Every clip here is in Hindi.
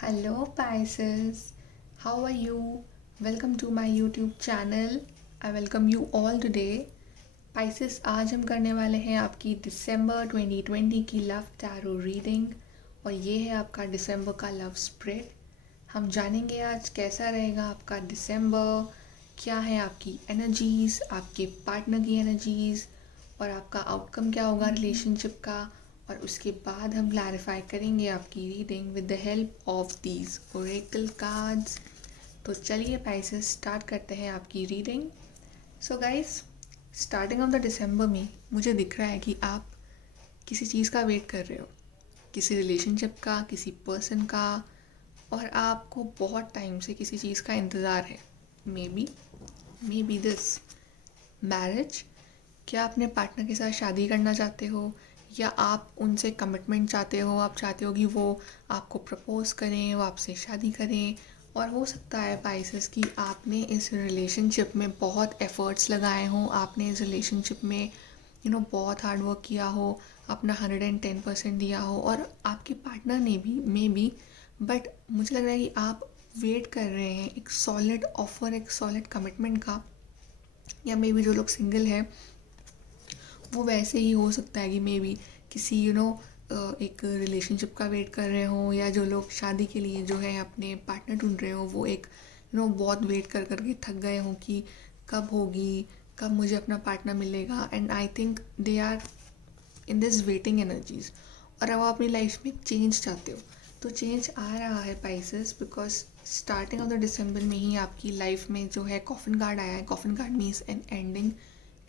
Hello Pisces, how are you? Welcome to my YouTube channel. I welcome you all today. Pisces, आज हम करने वाले हैं आपकी दिसंबर 2020 की लव टैरो रीडिंग और ये है आपका दिसंबर का लव स्प्रेड। हम जानेंगे आज कैसा रहेगा आपका दिसंबर, क्या है आपकी एनर्जीज़, आपके पार्टनर की एनर्जीज़ और आपका आउटकम क्या होगा रिलेशनशिप का। और उसके बाद हम क्लैरिफाई करेंगे आपकी reading with the help of these Oracle cards. तो चलिए पाइसेस स्टार्ट करते हैं आपकी reading. So guys, starting of the दिसंबर में मुझे दिख रहा है कि आप किसी चीज़ का वेट कर रहे हो, किसी रिलेशनशिप का, किसी पर्सन का, और आपको बहुत टाइम से किसी चीज़ का इंतज़ार है। May be this marriage. क्या अपने पार्टनर के साथ शादी करना चाहते हो या आप उनसे कमिटमेंट चाहते हो। आप चाहते हो कि वो आपको प्रपोज़ करें, वो आपसे शादी करें। और हो सकता है पाइसेस कि आपने इस रिलेशनशिप में बहुत एफ़र्ट्स लगाए हों, आपने इस रिलेशनशिप में बहुत हार्ड वर्क किया हो, अपना 110% दिया हो, और आपके पार्टनर ने भी मे बी, बट मुझे लग रहा है कि आप वेट कर रहे हैं एक सॉलिड ऑफ़र, एक सॉलिड कमिटमेंट का। या मे बी जो लोग सिंगल हैं वो वैसे ही हो सकता है कि मे बी किसी एक रिलेशनशिप का वेट कर रहे हो, या जो लोग शादी के लिए जो है अपने पार्टनर ढूंढ रहे हो वो एक बहुत वेट कर करके थक गए हों कि कब होगी, कब मुझे अपना पार्टनर मिलेगा। And I think they are in this waiting energies. और अब आप अपनी लाइफ में चेंज चाहते हो, तो चेंज आ रहा है Pisces, because starting of the दिसंबर में ही आपकी लाइफ में जो है कॉफिन कार्ड आया है। Coffin card means an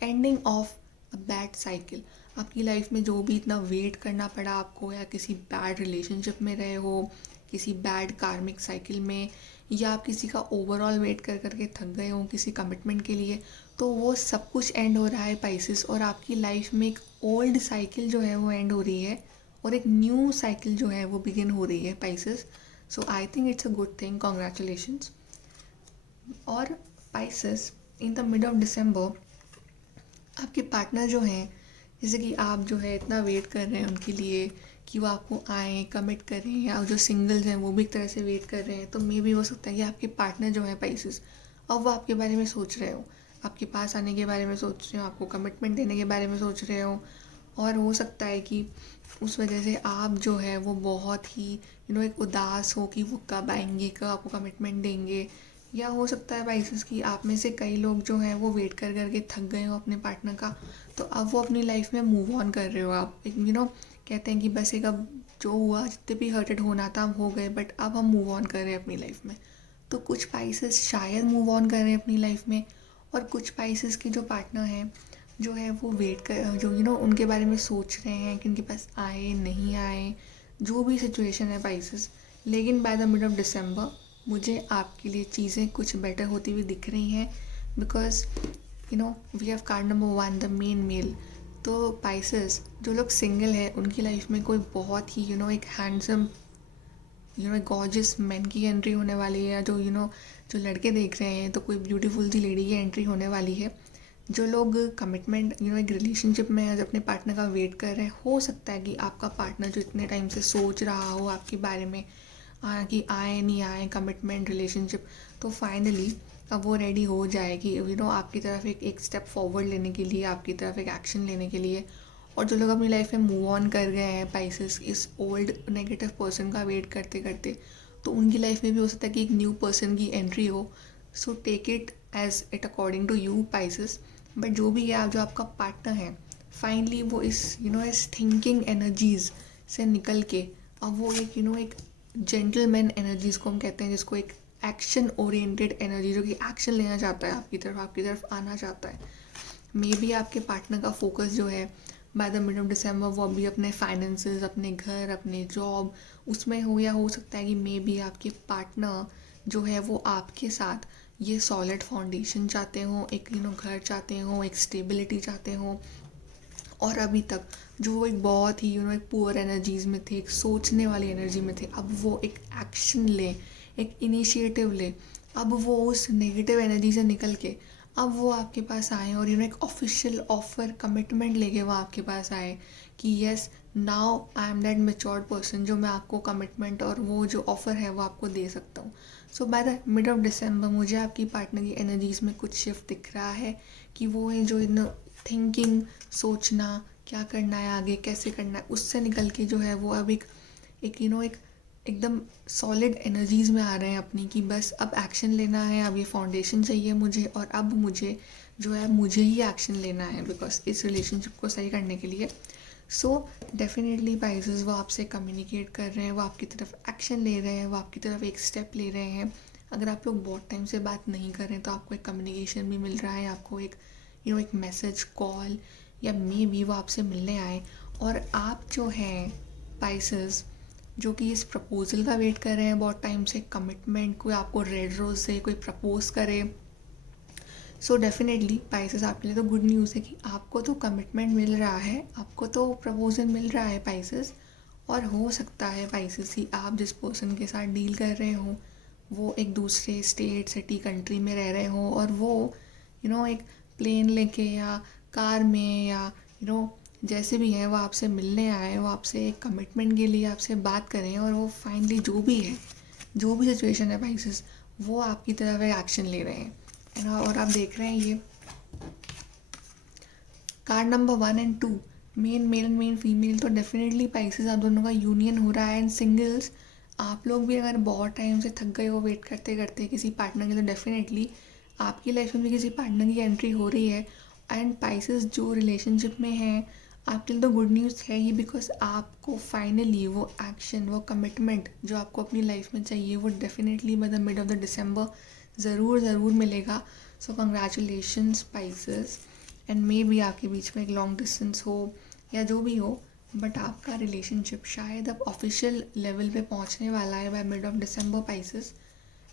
ending of a bad cycle. आपकी लाइफ में जो भी इतना वेट करना पड़ा आपको, या किसी बैड रिलेशनशिप में रहे हो, किसी बैड कार्मिक साइकिल में, या आप किसी का ओवरऑल वेट कर करके थक गए हो किसी कमिटमेंट के लिए, तो वो सब कुछ एंड हो रहा है पाइसेस। और आपकी लाइफ में एक ओल्ड साइकिल जो है वो एंड हो रही है और एक न्यू साइकिल जो है वो बिगिन हो रही है Pisces. So I think it's a good thing, congratulations. और Pisces, in the mid of December आपके पार्टनर जो हैं, जैसे कि आप जो है इतना वेट कर रहे हैं उनके लिए कि वो आपको आएँ, कमिट करें, या जो सिंगल्स हैं वो भी एक तरह से वेट कर रहे हैं, तो मे भी हो सकता है कि आपके पार्टनर जो है पाइसेस अब वो आपके बारे में सोच रहे हो, आपके पास आने के बारे में सोच रहे हो, आपको कमिटमेंट देने के बारे में सोच रहे हो। और हो सकता है कि उस वजह से आप जो है वो बहुत ही एक उदास हो कि वो कब आएंगे, कब आपको कमिटमेंट देंगे। या हो सकता है बाइसेस कि आप में से कई लोग जो हैं वो वेट कर करके थक गए हो अपने पार्टनर का, तो अब वो अपनी लाइफ में मूव ऑन कर रहे हो। आप कहते हैं कि बस एक अब जो हुआ, जितने भी हर्टेड होना था अब हो गए, बट अब हम मूव ऑन कर रहे हैं अपनी लाइफ में। तो कुछ पाइसेस शायद मूव ऑन कर रहे हैं अपनी लाइफ में, और कुछ पाइसेस के जो पार्टनर हैं जो है वो वेट कर, जो उनके बारे में सोच रहे हैं कि उनके पास आए नहीं आए, जो भी सिचुएशन है पाइसेस। लेकिन bye the mid of December मुझे आपके लिए चीज़ें कुछ बेटर होती हुई दिख रही हैं, because we have card number 1, the main male. तो पाइसेस, जो लोग सिंगल हैं उनकी लाइफ में कोई बहुत ही एक हैंडसम एक गॉर्जियस मैन की एंट्री होने वाली है, या जो लड़के देख रहे हैं तो कोई ब्यूटीफुल सी लेडी की एंट्री होने वाली है। जो लोग कमिटमेंट एक रिलेशनशिप में है, जो अपने पार्टनर का वेट कर रहे हैं, हो सकता है कि आपका पार्टनर जो इतने टाइम से सोच रहा हो आपके बारे में कि आए नहीं आए कमिटमेंट रिलेशनशिप, तो फाइनली अब वो रेडी हो जाए कि आपकी तरफ एक स्टेप फॉरवर्ड लेने के लिए, आपकी तरफ एक एक्शन लेने के लिए। और जो लोग अपनी लाइफ में मूव ऑन कर गए हैं पाइसेस, इस ओल्ड नेगेटिव पर्सन का वेट करते करते, तो उनकी लाइफ में भी हो सकता है कि एक न्यू पर्सन की एंट्री हो। So take it as it according to you Pisces. But जो भी है, जो आपका पार्टनर है, फाइनली वो इस इस थिंकिंग एनर्जीज से निकल के अब वो एक एक जेंटलमैन एनर्जीज को हम कहते हैं, जिसको एक एक्शन ओरिएंटेड एनर्जी, जो कि एक्शन लेना चाहता है आपकी तरफ आना चाहता है। मे बी आपके पार्टनर का फोकस जो है बाय द मिड ऑफ दिसंबर वो अभी अपने फाइनेंसेस, अपने घर, अपने जॉब उसमें हो, या हो सकता है कि मे बी आपके पार्टनर जो है वो आपके साथ ये सॉलिड फाउंडेशन चाहते हो, एक घर चाहते हो, एक स्टेबिलिटी चाहते हो। और अभी तक जो वो एक बहुत ही एक पुअर एनर्जीज़ में थे, एक सोचने वाली एनर्जी में थे, अब वो एक एक्शन ले, एक इनिशिएटिव ले। अब वो उस नेगेटिव एनर्जी से निकल के अब वो आपके पास आए और एक ऑफिशियल ऑफ़र, कमिटमेंट लेके वो आपके पास आए कि yes now I am that matured person जो मैं आपको कमिटमेंट और वो जो ऑफ़र है वो आपको दे सकता हूँ। So by the mid of December मुझे आपकी पार्टनर की एनर्जीज़ में कुछ शिफ्ट दिख रहा है कि वो है जो इन थिंकिंग, सोचना, क्या करना है आगे, कैसे करना है, उससे निकल के जो है वो अब एक एक एकदम सॉलिड एनर्जीज़ में आ रहे हैं अपनी कि बस अब एक्शन लेना है, अब ये फाउंडेशन चाहिए मुझे और अब मुझे जो है मुझे ही एक्शन लेना है बिकॉज इस रिलेशनशिप को सही करने के लिए। सो डेफिनेटली पाइसेस वो आपसे कम्युनिकेट कर रहे हैं, वो आपकी तरफ एक्शन ले रहे हैं, वो आपकी तरफ एक स्टेप ले रहे हैं। अगर आप लोग बहुत टाइम से बात नहीं कर रहे हैं तो आपको एक कम्युनिकेशन भी मिल रहा है, आपको एक एक मैसेज, कॉल या मे बी वो आपसे मिलने आए और आप जो हैं पाइसेस जो कि इस प्रपोज़ल का वेट कर रहे हैं बहुत टाइम से, कमिटमेंट, कोई आपको रेड रोज़ दे, कोई प्रपोज़ करे। सो डेफिनेटली पाइसेस आपके लिए तो गुड न्यूज़ है कि आपको तो कमिटमेंट मिल रहा है, आपको तो प्रपोज़ल मिल रहा है पाइसेस। और हो सकता है पाइसेस कि आप जिस पर्सन के साथ डील कर रहे हो वो एक दूसरे स्टेट, सिटी, कंट्री में रह रहे हो और वो एक प्लेन लेके या कार में या जैसे भी हैं वो आपसे मिलने आए, वो आपसे एक कमिटमेंट के लिए आपसे बात करें और वो फाइनली जो भी है, जो भी सिचुएशन है पाइसेस, वो आपकी तरफ एक एक्शन ले रहे हैं है ना। और आप देख रहे हैं ये card number 1 and 2, main male and main female, तो डेफिनेटली पाइसेस आप दोनों का यूनियन हो रहा है। एंड सिंगल्स, आप लोग भी अगर बहुत टाइम से थक गए हो वेट करते करते किसी पार्टनर के लिए, डेफिनेटली आपकी लाइफ में भी किसी पार्टनर की एंट्री हो रही है। एंड पाइसेस जो रिलेशनशिप में हैं आपके लिए तो गुड न्यूज़ है ही बिकॉज आपको फाइनली वो एक्शन, वो कमिटमेंट जो आपको अपनी लाइफ में चाहिए वो definitely bye the mid of the दिसंबर ज़रूर मिलेगा। सो congratulations Pisces. And may be आपके बीच में एक लॉन्ग डिस्टेंस हो या जो भी हो, बट आपका रिलेशनशिप शायद अब ऑफिशियल लेवल पे पहुंचने वाला है by mid of December Pisces.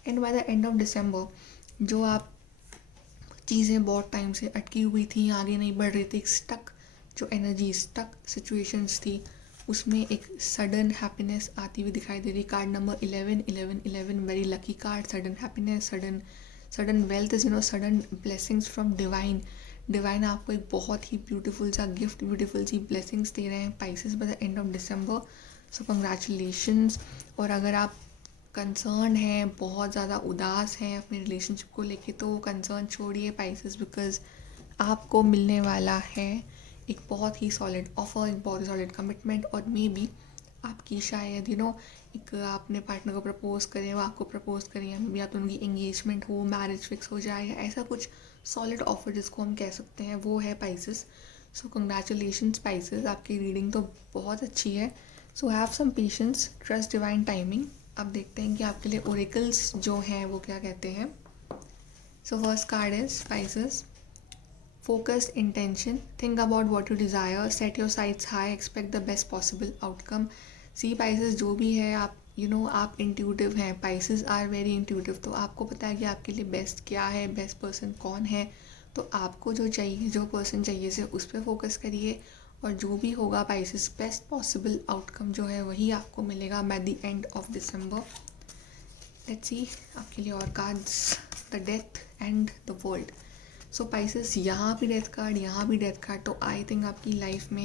And by the end of December जो आप चीज़ें बहुत टाइम से अटकी हुई थी, आगे नहीं बढ़ रही थी, स्टक जो एनर्जी, स्टक सिचुएशंस थी, उसमें एक सडन हैप्पीनेस आती हुई दिखाई दे रही। Card number 11 very lucky card, sudden happiness, sudden wealth, sudden blessings from divine आपको एक बहुत ही ब्यूटीफुल सा गिफ्ट, ब्यूटीफुल सी ब्लेसिंग्स दे रहे हैं Pisces by the end of December. So congratulations. और अगर आप कंसर्न हैं, बहुत ज़्यादा उदास हैं अपने रिलेशनशिप को लेके, तो वो कंसर्न छोड़िए पाइसेस बिकॉज आपको मिलने वाला है एक बहुत ही सॉलिड ऑफर, एक बहुत ही सॉलिड कमिटमेंट। और मे बी आपकी शायद एक आपने पार्टनर को प्रपोज करें, वो आपको प्रपोज करें, या मे बी आप उनकी एंगेजमेंट हो, मैरिज फिक्स हो जाए, या ऐसा कुछ सॉलिड ऑफर जिसको हम कह सकते हैं वो है पाइसेस। सो कंग्रेचुलेशंस पाइसेस, आपकी रीडिंग तो बहुत अच्छी है। So have some patience, trust divine timing. अब देखते हैं कि आपके लिए ओरेकल्स जो हैं वो क्या कहते हैं। So first card is Pisces, focused intention, think about what you desire, set your sights high, expect the best possible outcome. See Pisces, जो भी है आप आप इंट्यूटिव हैं, Pisces आर वेरी इंट्यूटिव, तो आपको पता है कि आपके लिए बेस्ट क्या है, बेस्ट पर्सन कौन है। तो आपको जो चाहिए, जो पर्सन चाहिए से उस पर फोकस करिए और जो भी होगा Pisces, बेस्ट पॉसिबल आउटकम जो है वही आपको मिलेगा by the end of December. Let's see आपके लिए और cards, the death and the world. So Pisces, यहाँ भी डेथ कार्ड, यहाँ भी डेथ कार्ड, तो आई थिंक आपकी लाइफ में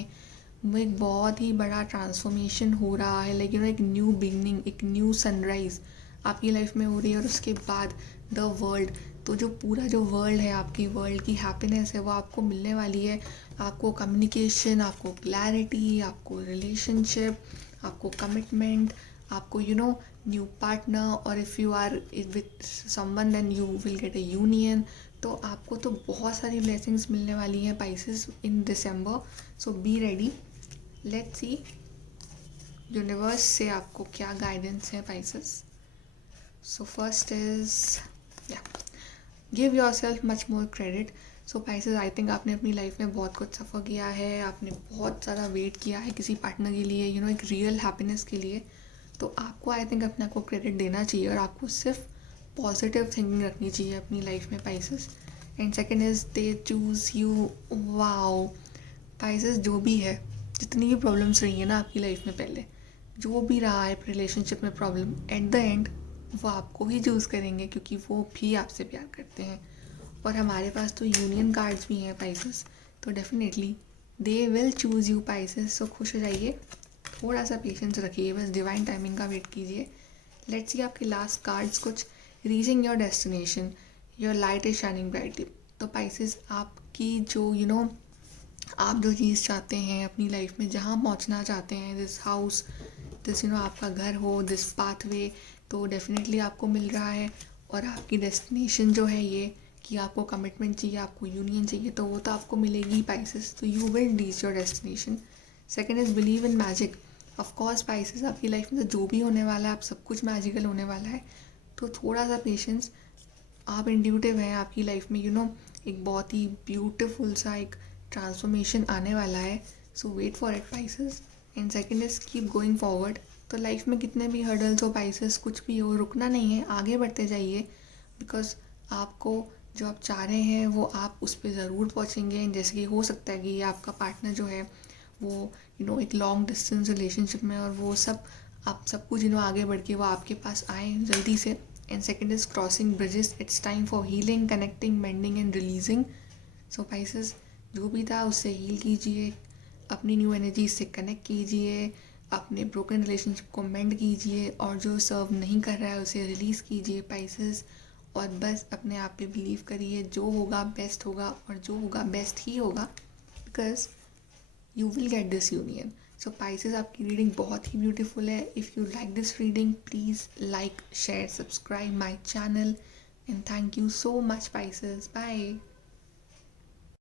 एक बहुत ही बड़ा ट्रांसफॉर्मेशन हो रहा है। लाइक एक न्यू बिगनिंग, एक न्यू सनराइज आपकी लाइफ में हो रही है। और उसके बाद द वर्ल्ड, तो जो पूरा जो वर्ल्ड है, आपकी वर्ल्ड की हैप्पीनेस है वो आपको मिलने वाली है। आपको कम्युनिकेशन, आपको क्लैरिटी, आपको रिलेशनशिप, आपको कमिटमेंट, आपको न्यू पार्टनर, और if you are with someone then you will get a union. तो आपको तो बहुत सारी ब्लेसिंग्स मिलने वाली हैं Pisces in December. So be ready, let's see universe से आपको क्या गाइडेंस है Pisces. So first is give yourself much more credit. So Pisces, I think आपने अपनी लाइफ में बहुत कुछ सफ़र किया है, आपने बहुत ज़्यादा वेट किया है किसी पार्टनर के लिए, एक रियल हैप्पीनेस के लिए। तो आपको आई थिंक अपने आपको क्रेडिट देना चाहिए और आपको सिर्फ पॉजिटिव थिंकिंग रखनी चाहिए अपनी लाइफ में Pisces. And second is they choose you. Wow Pisces, जो भी है, जितनी भी प्रॉब्लम्स रही है ना आपकी लाइफ में पहले, जो भी रहा है रिलेशनशिप में प्रॉब्लम, एट द एंड वो आपको ही चूज़ करेंगे क्योंकि वो भी आपसे प्यार करते हैं। और हमारे पास तो यूनियन कार्ड्स भी हैं पाइसेस, तो definitely they will choose you Pisces. So खुश हो जाइए, थोड़ा सा पेशेंस रखिए, बस डिवाइन टाइमिंग का वेट कीजिए। लेट्स सी आपके लास्ट कार्ड्स कुछ। Reaching your destination, your light is shining brightly. तो पाइसेस आपकी जो आप जो चीज़ चाहते हैं अपनी लाइफ में, जहाँ पहुँचना चाहते हैं, दिस हाउस, दिस आपका घर हो, दिस पाथवे, तो डेफिनेटली आपको मिल रहा है। और आपकी डेस्टिनेशन जो है ये कि आपको कमिटमेंट चाहिए, आपको यूनियन चाहिए, तो वो तो आपको मिलेगी पाइसेस। तो you will reach your destination. Second is believe in magic. Of course Pisces आपकी लाइफ में जो भी होने वाला है, आप सब कुछ मैजिकल होने वाला है। तो थोड़ा सा पेशेंस, आप इंट्यूटिव हैं, आपकी लाइफ में एक बहुत ही ब्यूटीफुल सा एक ट्रांसफॉर्मेशन आने वाला है। So wait for it Pisces. And second is keep going forward. तो लाइफ में कितने भी हर्डल्स हो पाइसेस, कुछ भी हो, रुकना नहीं है, आगे बढ़ते जाइए। बिकॉज आपको जो आप चाह रहे हैं वो आप उस पर ज़रूर पहुँचेंगे। जैसे कि हो सकता है कि ये आपका पार्टनर जो है वो एक लॉन्ग डिस्टेंस रिलेशनशिप में, और वो सब आप सब कुछ आगे बढ़ के वो आपके पास आए जल्दी से। And second is crossing bridges. It's time for healing, connecting, mending and releasing. So Pisces, जो भी था उससे हील कीजिए, अपनी न्यू एनर्जी से कनेक्ट कीजिए, अपने ब्रोकन रिलेशनशिप को मेंड कीजिए, और जो सर्व नहीं कर रहा है उसे रिलीज़ कीजिए पाइसेस। और बस अपने आप पे बिलीव करिए, जो होगा बेस्ट होगा, और जो होगा बेस्ट ही होगा, because you will get this union. So Pisces, आपकी रीडिंग बहुत ही ब्यूटीफुल है। If you like this reading, please like, share, subscribe my channel, and thank you so much Pisces. Bye.